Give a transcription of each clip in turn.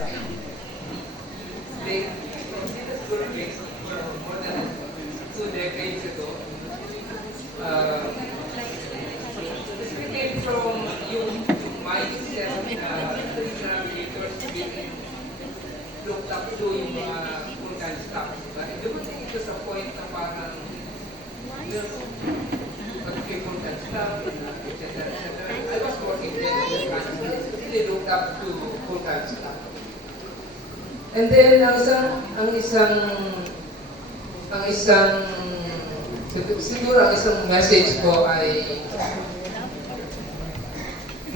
They considered Turkish for more than 2 decades ago. This came from yung mindset na three navigators being looked up to yung mga full-time staff. Diba? And dumating ito sa point na parang pag-kay full-time staff, etc. etc. I was working there in the country. Really looked up to full-time staff. And then siguro ang isang message ko ay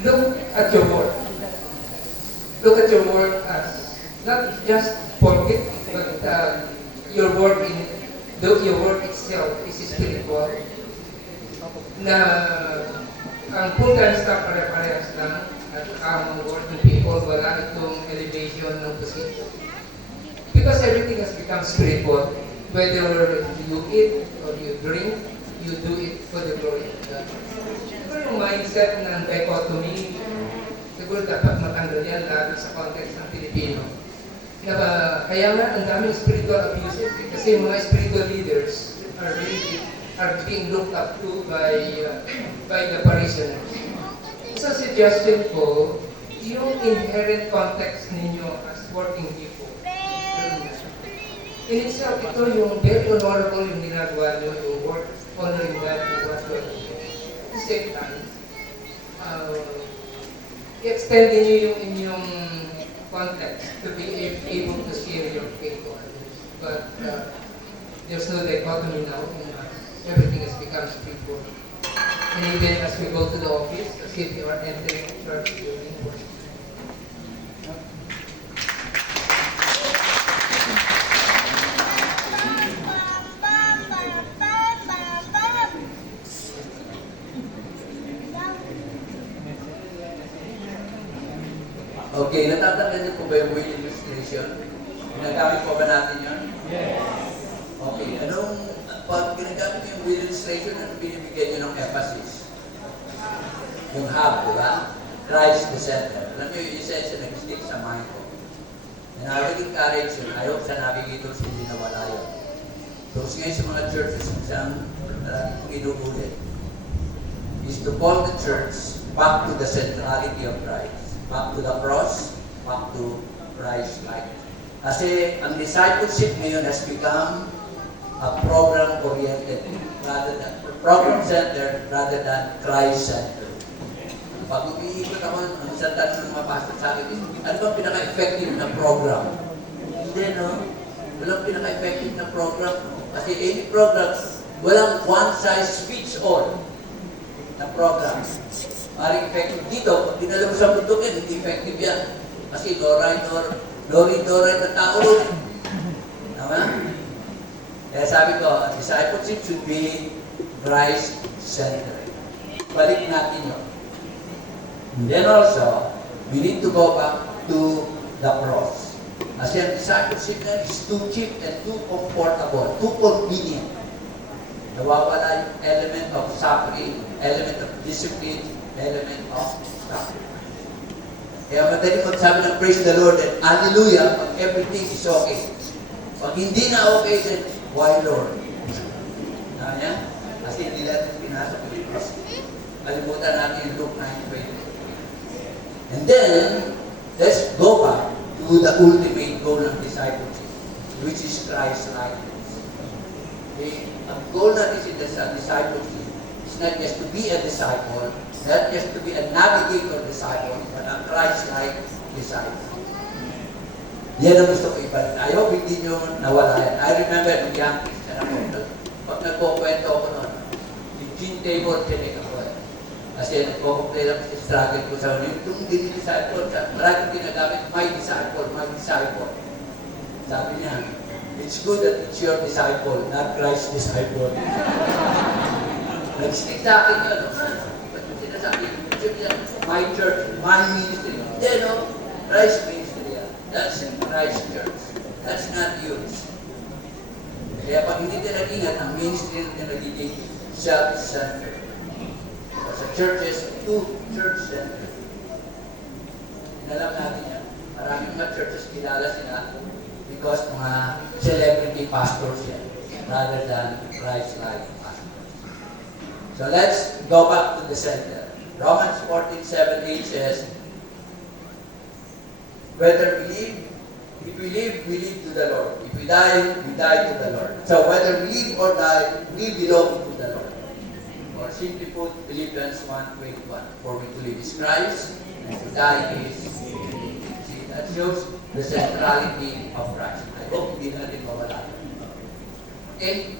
look at your work. Look at your work as not just for it, but your work itself is spiritual. Na ang full-time staff pare-parehas lang at ang working people wala itong elevation ng position. Because everything has become spiritual. Whether you eat or you drink, you do it for the glory of God. Siguro yung mindset ng dichotomy, siguro dapat matanggal yan lalo sa context ng Pilipino. Kaya nga, ang daming spiritual abuses kasi mga spiritual leaders are being looked up to by the parishioners. Sa suggestion ko, yung inherent context ninyo as working people, in itself, ito yung very honorable yung ginagawa nyo, yung work, honoring God and what you are doing. At the same time, i-extend nyo yung inyong context to be able to share your faith to others. But there's no dichotomy now. Everything has become spiritual. And even as we go to the office, as if you are entering a church building, worship. Okay, natatandaan niyo po ba yung will illustration? Ginagamit po ba natin yun? Yes. Okay, pag ginagamit niyo yung will illustration, ano binibigyan niyo ng emphasis? Yung hub, di ba? Christ the center. Alam niyo, yung isa na nag-stick sa mind ko. And I would encourage yun. I hope sa navigators hindi nawala yun. So, ngayon sa mga churches, isang inuulit is to call the church back to the centrality of Christ. Back to the cross, back to Christ-like. Kasi ang discipleship ngayon has become a program-oriented, program-centered rather than Christ-centered. Pag umiikot ako, ang isang tanong ng mga pastor sa akin, ano bang pinaka-effective na program? Hindi, no? Walang pinaka-effective na program. Kasi any program, walang one-size-fits-all na program. Maring effective dito, pag dinala mo sa bundok yan, hindi effective yan. Kasi doray na tao rin. Tama? Kaya sabi ko, discipleship should be Christ-centered. Balik natin yun. And then also, we need to go back to the cross. Kasi ang discipleship na is too cheap and too comfortable, too convenient. Nawawala yung element of suffering, element of discipline, element of suffering. Kaya madali magsabi ng praise the Lord and hallelujah pag everything is okay. Pag hindi na okay, then why Lord? Kaya? Kasi hindi natin pinasok yung cross. Kalimutan natin yung Luke 9:20. And then, let's go back to the ultimate goal ng discipleship, which is Christ-likeness. Okay? Ang goal natin sa discipleship is not just to be a disciple, not just to be a navigator disciple, but a Christ-like disciple. Yan ang gusto ko ibalik. I hope hindi nyo nawala yan. I remember nung young Christian ako, pag nagkukwento ako noon, yung Gene Tabor, tinig ako eh. Kasi nagkukumplay lang sa struggle ko sa mga, yung disciple, maraming ginagamit, my disciple, my disciple. Sabi niya, it's good that it's your disciple, not Christ's disciple. Nag-stick sa akin yun. Sinasabi, my church, my ministry. Hindi, no? Christ ministry yan. That's Christ church. That's not yours. Kaya pag hindi nila ingat, ang ministry nila nagiging self-centered. Sa churches, to church-centered. Inalam natin yan. Maraming mga churches kilala sila because mga celebrity pastors yan rather than Christ-like pastors. So let's go back to the center. Romans 14:7-8 says, whether if we live, we live to the Lord. If we die to the Lord. So whether we live or die, we belong to the Lord. Or simply put, Philippians 1:21. For we to live is Christ, and to die is gain. See, that shows the centrality of Christ. I hope hindi natin mawala. Okay?